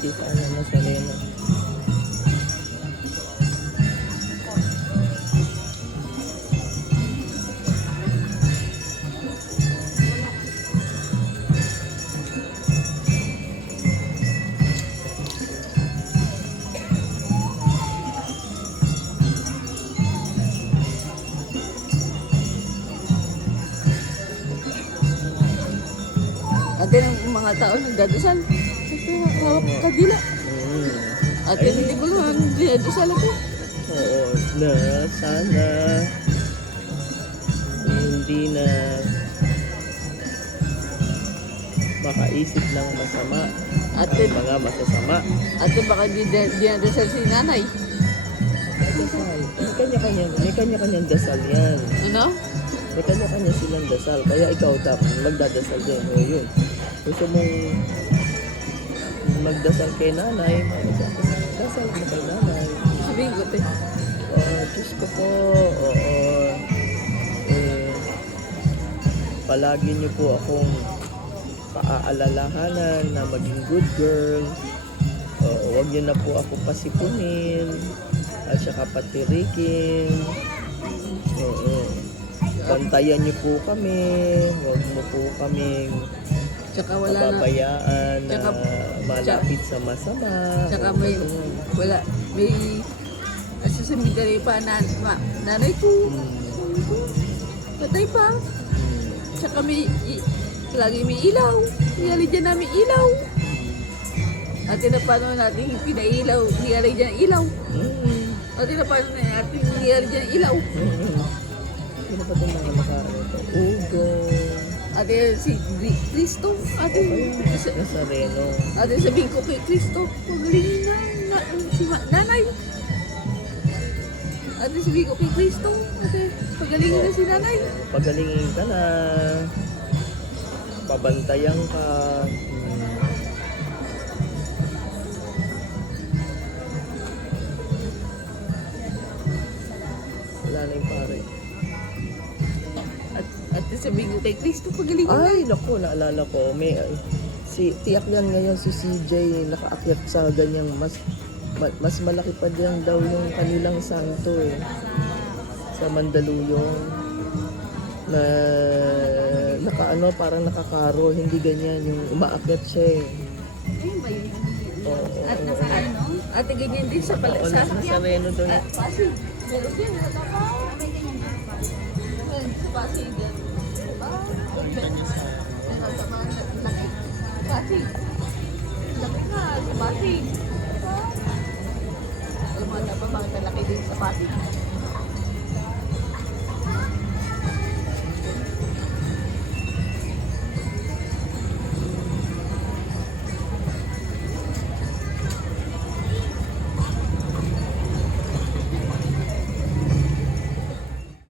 Tita Ana Nazareno. Ate ng mga tao nagdadasal. Ito, hawak kadila. Ate, hindi mo naman dinadasal ako. Oo, na sana hindi na makaisip ng masama Ate, ang mga masasama. ate baka di dinadasal si nanay. Dasal. May kanya-kanyang dasal yan. Ano? May kanya-kanya silang dasal. Kaya ikaw dapat magdadasal din. O yun. Gusto mong magdasal kay nanay, dasal mo kay nanay. Sabihin ko, te. Diyos ko po, palagi niyo po akong paaalalahanan na maging good girl. Huwag niyo na po ako pasipunin at saka patirikin. Bantayan niyo po kami, huwag mo po kaming Tsaka wala na. pababayaan na Tsaka- malapit sa masama. Tsaka may, wala, may, sasabihin pa nanay ko. Patay pa. Tsaka may, lagi may ilaw. Niyali dyan namin ilaw. Ate na paano natin pinailaw, niyali dyan ilaw. Ate na paano natin niyali dyan ilaw. Sino ba itong mga makaano ito? Ugo. Ate si Cristo. Ate, Nazareno. ate sabihin ko kay Cristo, pagalingin na si nanay. Ate sabihin ko kay Cristo, ate, pagalingin na si nanay. Pagalingin ka na. Pabantayan ka. Wala na yung pare. Ate sabihin ko kay Cristo, pagalingin na. Ay, naku, naalala ko. Si tiyak yan ngayon si CJ nakaakyat sa ganyang mas malaki pa din daw yung kanilang santo eh. Sa Mandaluyong. Na nakaano, parang nakakaro, hindi ganyan yung umaakyat siya eh. Ayun ba yun? Oo. At nasa ano? Ate ganyan din sa Oo, palasas. nasa Nazareno doon. Pasig. Meron din, wala pa. May ganyan na pa. Sa Pasig yan. Laki. Pasig. Laki nga, sa Pasig. Alam mo na ba, mga laki din sa Pasig.